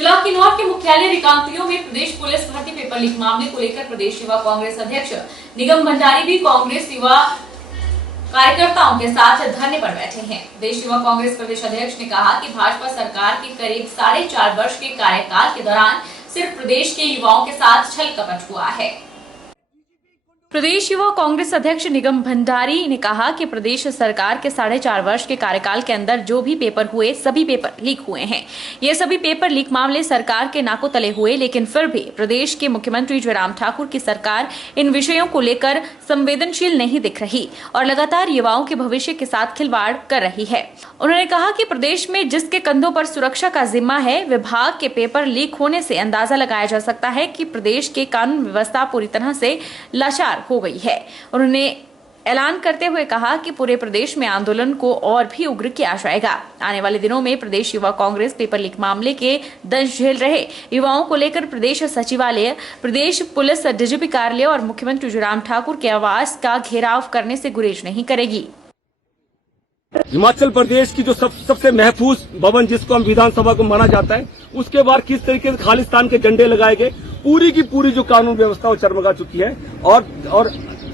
जिला किन्नौर के मुख्यालय रिकांगपिओ में प्रदेश पुलिस भर्ती पेपर लीक मामले को लेकर प्रदेश युवा कांग्रेस अध्यक्ष निगम भंडारी भी कांग्रेस युवा कार्यकर्ताओं के साथ धरने पर बैठे हैं। प्रदेश युवा कांग्रेस प्रदेश अध्यक्ष ने कहा कि भाजपा सरकार के करीब 4.5 वर्ष के कार्यकाल के दौरान सिर्फ प्रदेश के युवाओं के साथ छल कपट हुआ है। प्रदेश युवा कांग्रेस अध्यक्ष निगम भंडारी ने कहा कि प्रदेश सरकार के 4.5 वर्ष के कार्यकाल के अंदर जो भी पेपर हुए सभी पेपर लीक हुए हैं। ये सभी पेपर लीक मामले सरकार के नाकों तले हुए, लेकिन फिर भी प्रदेश के मुख्यमंत्री जयराम ठाकुर की सरकार इन विषयों को लेकर संवेदनशील नहीं दिख रही और लगातार युवाओं के भविष्य के साथ खिलवाड़ कर रही है। उन्होंने कहा कि प्रदेश में जिसके कंधों पर सुरक्षा का जिम्मा है, विभाग के पेपर लीक होने से अंदाजा लगाया जा सकता है कि प्रदेश के कानून व्यवस्था पूरी तरह से लाचार हो गई है। उन्होंने ऐलान करते हुए कहा कि पूरे प्रदेश में आंदोलन को और भी उग्र किया जाएगा। आने वाले दिनों में प्रदेश युवा कांग्रेस पेपर लीक मामले के दंश झेल रहे युवाओं को लेकर प्रदेश सचिवालय, प्रदेश पुलिस डीजीपी कार्यालय और मुख्यमंत्री जयराम ठाकुर के आवास का घेराव करने से गुरेज नहीं करेगी। हिमाचल प्रदेश की जो सबसे महफूज भवन जिसको हम विधानसभा को माना जाता है, उसके बाद किस तरीके से खालिस्तान के झंडे लगाए गए, पूरी की पूरी जो कानून व्यवस्था वो चरमगा चुकी है। और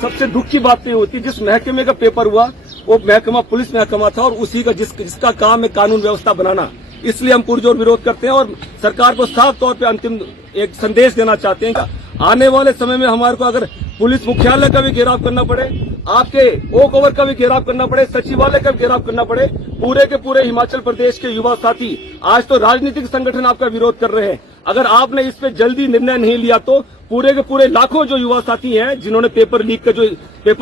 सबसे दुख की बात ये होती है, जिस महकमे का पेपर हुआ वो महकमा पुलिस महकमा था और उसी का जिसका काम है कानून व्यवस्था बनाना। इसलिए हम पुरजोर विरोध करते हैं और सरकार को साफ तौर पे अंतिम एक संदेश देना चाहते हैं कि आने वाले समय में हमारे को अगर पुलिस मुख्यालय का भी घेराव करना पड़े, आपके ओक ओवर का भी घेराव करना पड़े, सचिवालय का भी घेराव करना पड़े, पूरे के पूरे हिमाचल प्रदेश के युवा साथी आज तो राजनीतिक संगठन आपका विरोध कर रहे हैं। अगर आपने इस पे जल्दी निर्णय नहीं लिया तो पूरे के पूरे लाखों जो युवा साथी हैं जिन्होंने पेपर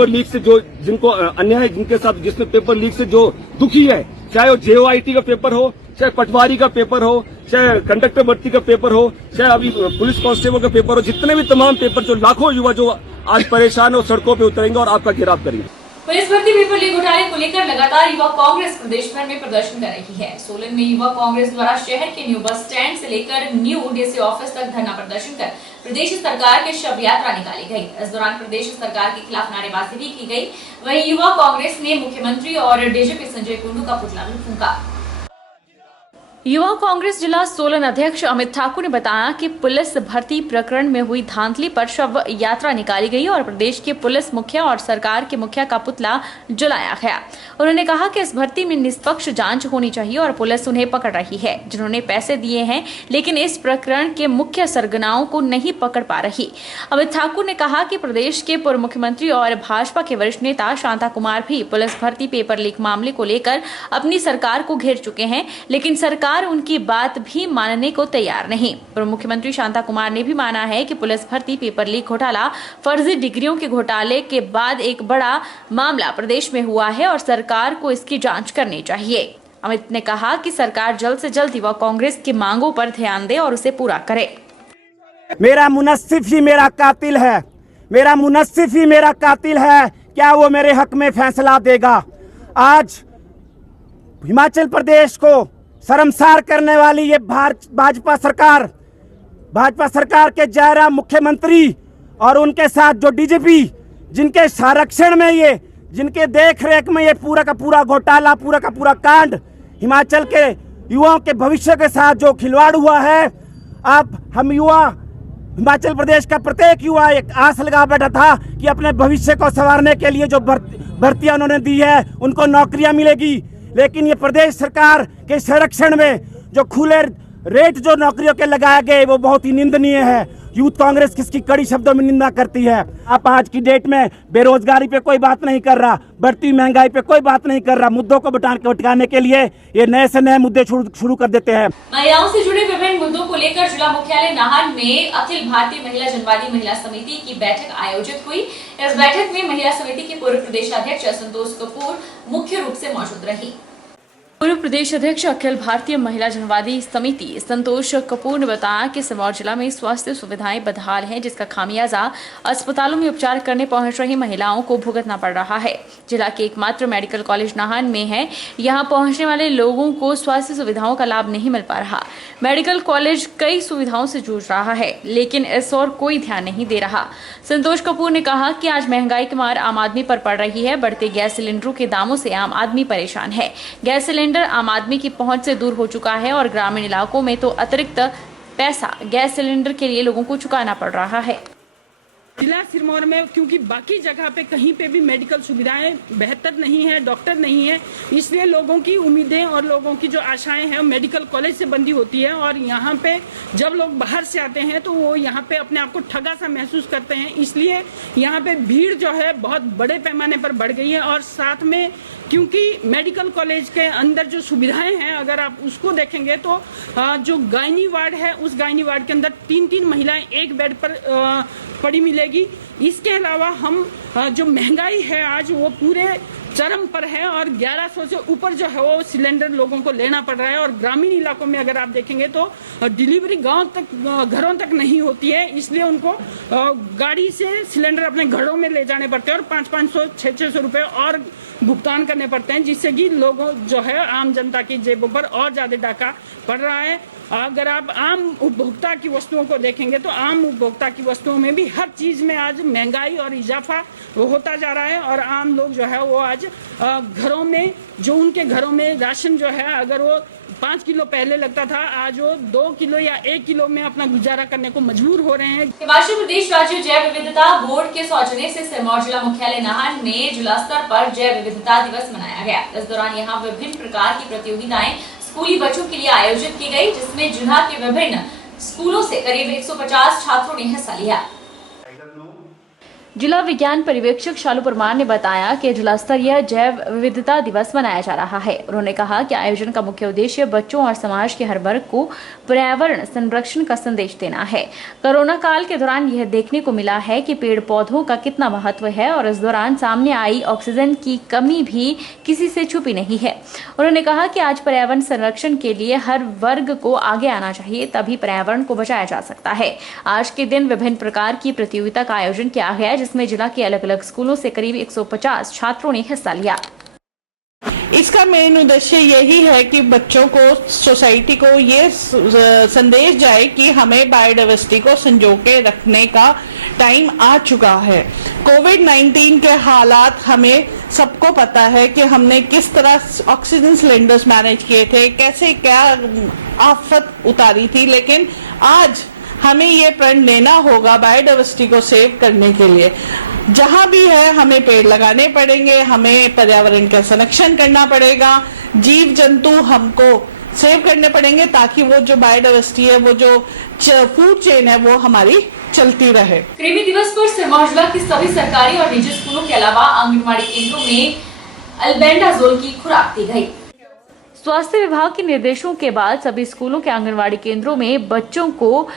लीक से जो जिनको अन्याय जिनके साथ जिसमें पेपर लीक से जो दुखी है, चाहे वो JOIT का पेपर हो, चाहे पटवारी का पेपर हो, चाहे कंडक्टर भर्ती का पेपर हो, चाहे अभी पुलिस कांस्टेबल का पेपर हो, जितने भी तमाम पेपर जो लाखों युवा जो आज परेशान हो सड़कों पे उतरेंगे और आपका घेराव करेंगे। पुलिस भर्ती पेपर लीक घोटाले को लेकर लगातार युवा कांग्रेस प्रदेश भर में प्रदर्शन कर रही है। सोलन में युवा कांग्रेस द्वारा शहर के न्यू बस स्टैंड से लेकर न्यू डीसी ऑफिस तक धरना प्रदर्शन कर प्रदेश सरकार के शव यात्रा निकाली गई। इस दौरान प्रदेश सरकार के खिलाफ नारेबाजी भी की गई। वहीं युवा कांग्रेस ने मुख्यमंत्री और डीजीपी संजय कुंडू का पुतला भी फूंका। युवा कांग्रेस जिला सोलन अध्यक्ष अमित ठाकुर ने बताया कि पुलिस भर्ती प्रकरण में हुई धांधली पर शव यात्रा निकाली गई और प्रदेश के पुलिस मुखिया और सरकार के मुखिया का पुतला जलाया गया। उन्होंने कहा कि इस भर्ती में निष्पक्ष जांच होनी चाहिए और पुलिस उन्हें पकड़ रही है जिन्होंने पैसे दिए हैं, लेकिन इस प्रकरण के मुख्य सरगनाओं को नहीं पकड़ पा रही। अमित ठाकुर ने कहा कि प्रदेश के पूर्व मुख्यमंत्री और भाजपा के वरिष्ठ नेता शांता कुमार भी पुलिस भर्ती पेपर लीक मामले को लेकर अपनी सरकार को घेर चुके हैं, लेकिन सरकार उनकी बात भी मानने को तैयार नहीं। पूर्व मुख्यमंत्री शांता कुमार ने भी माना है कि पुलिस भर्ती पेपर लीक घोटाला फर्जी डिग्रियों के घोटाले के बाद एक बड़ा मामला प्रदेश में हुआ है और सरकार को इसकी जांच करनी चाहिए। अमित ने कहा कि सरकार जल्द से जल्द युवा कांग्रेस की मांगों पर ध्यान दे और उसे पूरा करे। मेरा मुनस्सिफ ही मेरा कातिल है, मेरा मुनस्सिफ ही मेरा कातिल है, क्या वो मेरे हक में फैसला देगा? आज हिमाचल प्रदेश को शर्मसार करने वाली ये भाजपा सरकार के जयराम मुख्यमंत्री और उनके साथ जो डीजीपी जिनके संरक्षण में ये जिनके देख रेख में ये पूरा का पूरा घोटाला, पूरा का पूरा कांड हिमाचल के युवाओं के भविष्य के साथ जो खिलवाड़ हुआ है। अब हम युवा, हिमाचल प्रदेश का प्रत्येक युवा एक आस लगा बैठा था कि अपने भविष्य को संवारने के लिए जो भर्तियां उन्होंने दी है उनको नौकरियां मिलेगी, लेकिन ये प्रदेश सरकार के संरक्षण में जो खुले रेट जो नौकरियों के लगाए गए वो बहुत ही निंदनीय है। यूथ कांग्रेस किसकी कड़ी शब्दों में निंदा करती है। आप आज की डेट में बेरोजगारी पे कोई बात नहीं कर रहा, बढ़ती महंगाई पे कोई बात नहीं कर रहा, मुद्दों को भटकाने के लिए ये नए से नए मुद्दे शुरू कर देते हैं। महिलाओं से जुड़े विभिन्न मुद्दों को लेकर जिला मुख्यालय नाहन में अखिल भारतीय महिला जनवादी महिला समिति की बैठक आयोजित हुई। इस बैठक में महिला समिति के पूर्व प्रदेश अध्यक्ष संतोष कपूर मुख्य रूप से मौजूद रही। पूर्व प्रदेश अध्यक्ष अखिल भारतीय महिला जनवादी समिति संतोष कपूर ने बताया कि सिरमौर जिला में स्वास्थ्य सुविधाएं बदहाल हैं, जिसका खामियाजा अस्पतालों में उपचार करने पहुंच रही महिलाओं को भुगतना पड़ रहा है। जिला के एकमात्र मेडिकल कॉलेज नाहन में है, यहां पहुंचने वाले लोगों को स्वास्थ्य सुविधाओं का लाभ नहीं मिल पा रहा। मेडिकल कॉलेज कई सुविधाओं से जूझ रहा है, लेकिन इस ओर कोई ध्यान नहीं दे रहा। संतोष कपूर ने कहा कि आज महंगाई की मार आम आदमी पर पड़ रही है। बढ़ते गैस सिलेंडरों के दामों से आम आदमी परेशान है। गैस सिलेंडर सिलेंडर आम आदमी की पहुंच से दूर हो चुका है और ग्रामीण इलाकों में तो अतिरिक्त पैसा गैस सिलेंडर के लिए लोगों को चुकाना पड़ रहा है। जिला सिरमौर में क्योंकि बाकी जगह पे कहीं पे भी मेडिकल सुविधाएं बेहतर नहीं है, डॉक्टर नहीं है, इसलिए लोगों की उम्मीदें और लोगों की जो आशाएं हैं मेडिकल कॉलेज से बंधी होती है। और यहाँ पे जब लोग बाहर से आते हैं तो वो यहाँ पे अपने आप को ठगा सा महसूस करते हैं, इसलिए यहाँ पे भीड़ जो है बहुत बड़े पैमाने पर बढ़ गई है। और साथ में क्योंकि मेडिकल कॉलेज के अंदर जो सुविधाएं हैं अगर आप उसको देखेंगे तो जो गायनी वार्ड है उस गायनी वार्ड के अंदर 3-3 महिलाएं एक बेड पर पड़ी मिलेगी। इसके अलावा हम जो महंगाई है आज वो पूरे चरम पर है और 1100 से ऊपर जो है वो सिलेंडर लोगों को लेना पड़ रहा है। और ग्रामीण इलाकों में अगर आप देखेंगे तो डिलीवरी गांव तक घरों तक नहीं होती है, इसलिए उनको गाड़ी से सिलेंडर अपने घरों में ले जाने पड़ते हैं और 500-600 रुपए और भुगतान करने पड़ते हैं, जिससे कि लोगों जो है आम जनता की जेबों पर और ज्यादा डाका पड़ रहा है। अगर आप आम उपभोक्ता की वस्तुओं को देखेंगे तो आम उपभोक्ता की वस्तुओं में भी हर चीज में आज महंगाई और इजाफा होता जा रहा है। और आम लोग जो है वो आज घरों में जो उनके घरों में राशन जो है अगर वो 5 किलो पहले लगता था आज वो 2 किलो या 1 किलो में अपना गुजारा करने को मजबूर हो रहे हैं। हिमाचल प्रदेश राज्य जैव विविधता बोर्ड के सौजन्य से सिरमौर जिला मुख्यालय नाहन में जिला स्तर पर जैव विविधता दिवस मनाया गया। इस दौरान यहाँ विभिन्न प्रकार की प्रतियोगिताएं स्कूली बच्चों के लिए आयोजित की गई, जिसमें जिला के विभिन्न स्कूलों से करीब 150 छात्रों ने हिस्सा लिया। जिला विज्ञान पर्यवेक्षक शालू परमार ने बताया कि जिला स्तरीय जैव विविधता दिवस मनाया जा रहा है। उन्होंने कहा कि आयोजन का मुख्य उद्देश्य बच्चों और समाज के हर वर्ग को पर्यावरण संरक्षण का संदेश देना है। कोरोना काल के दौरान यह देखने को मिला है कि पेड़ पौधों का कितना महत्व है और इस दौरान सामने आई ऑक्सीजन की कमी भी किसी से छुपी नहीं है। उन्होंने कहा कि आज पर्यावरण संरक्षण के लिए हर वर्ग को आगे आना चाहिए, तभी पर्यावरण को बचाया जा सकता है। आज के दिन विभिन्न प्रकार की प्रतियोगिता का आयोजन किया गया, जिसमें जिला के अलग अलग स्कूलों से करीब 150 छात्रों ने हिस्सा लिया। इसका मेन उद्देश्य यही है कि बच्चों को, सोसाइटी को ये संदेश जाए कि हमें बायोडाइवर्सिटी को संजो के रखने का टाइम आ चुका है। कोविड-19 के हालात हमें सबको पता है कि हमने किस तरह ऑक्सीजन सिलेंडर्स मैनेज किए थे, कैसे क्या आफत उतारी थी, लेकिन आज हमें ये प्रण लेना होगा बायोडाइवर्सिटी को सेव करने के लिए। जहां भी है हमें पेड़ लगाने पड़ेंगे, हमें पर्यावरण का संरक्षण करना पड़ेगा, जीव जंतु हमको सेव करने पड़ेंगे ताकि वो जो बायोडाइवर्सिटी है, वो जो फूड चेन है वो हमारी चलती रहे। कृमि दिवस पर सिरमौर जिला की सभी सरकारी और निजी स्कूलों के अलावा आंगनबाड़ी केंद्रों में अल्बेंडाजोल की खुराक दी गई। स्वास्थ्य विभाग के निर्देशों के बाद सभी स्कूलों के आंगनबाड़ी केंद्रों में बच्चों को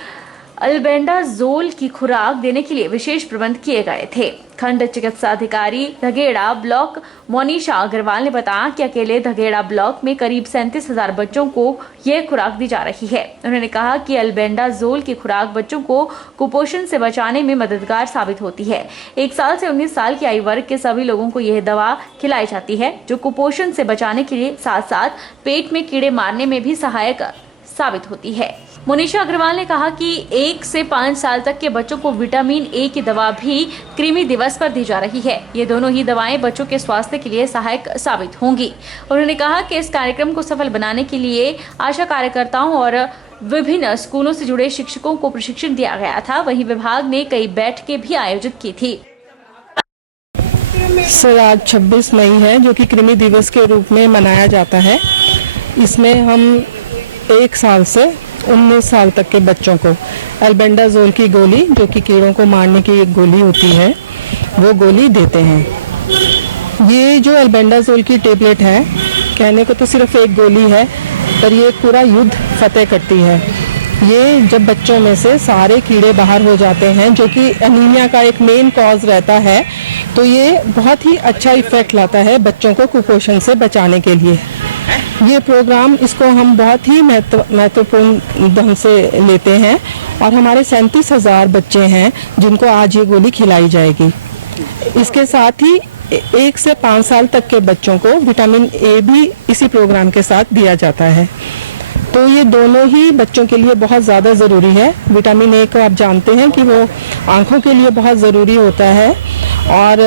अल्बेंडाजोल की खुराक देने के लिए विशेष प्रबंध किए गए थे। खंड चिकित्सा अधिकारी धगेड़ा ब्लॉक मोनिशा अग्रवाल ने बताया कि अकेले धगेड़ा ब्लॉक में करीब 37,000 बच्चों को यह खुराक दी जा रही है। उन्होंने कहा कि अल्बेंडाजोल की खुराक बच्चों को कुपोषण से बचाने में मददगार साबित होती है। 1 साल से 19 साल की आयु वर्ग के सभी लोगों को यह दवा खिलाई जाती है, जो कुपोषण से बचाने के लिए साथ साथ पेट में कीड़े मारने में भी सहायक साबित होती है। मोनिशा अग्रवाल ने कहा कि 1 से 5 साल तक के बच्चों को विटामिन ए की दवा भी कृमि दिवस पर दी जा रही है। ये दोनों ही दवाएं बच्चों के स्वास्थ्य के लिए सहायक साबित होंगी। उन्होंने कहा कि इस कार्यक्रम को सफल बनाने के लिए आशा कार्यकर्ताओं और विभिन्न स्कूलों से जुड़े शिक्षकों को प्रशिक्षण दिया गया था। वहीं विभाग ने कई बैठकें भी आयोजित की थी। सर, आज 26 मई है जो कि कृमि दिवस के रूप में मनाया जाता है। इसमें हम 1 साल से 19 साल तक के बच्चों को अल्बेंडाजोल की गोली, जो कि कीड़ों को मारने की एक गोली होती है, वो गोली देते हैं। ये जो अल्बेंडाजोल की टेबलेट है, कहने को तो सिर्फ एक गोली है, पर ये पूरा युद्ध फतेह करती है। ये जब बच्चों में से सारे कीड़े बाहर हो जाते हैं, जो कि एनीमिया का एक मेन कॉज रहता है, तो ये बहुत ही अच्छा इफेक्ट लाता है बच्चों को कुपोषण से बचाने के लिए। ये प्रोग्राम, इसको हम बहुत ही महत्वपूर्ण ढंग से लेते हैं और हमारे 37,000 बच्चे हैं जिनको आज ये गोली खिलाई जाएगी। इसके साथ ही 1 से 5 साल तक के बच्चों को विटामिन ए भी इसी प्रोग्राम के साथ दिया जाता है। तो ये दोनों ही बच्चों के लिए बहुत ज़्यादा ज़रूरी है। विटामिन ए को आप जानते हैं कि वो आँखों के लिए बहुत ज़रूरी होता है और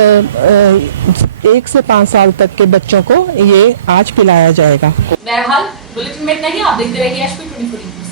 1 से 5 साल तक के बच्चों को ये आज पिलाया जाएगा। बहरहाल बुलेटिन में इतना ही। आप देखते रहिए HP 24 न्यूज़।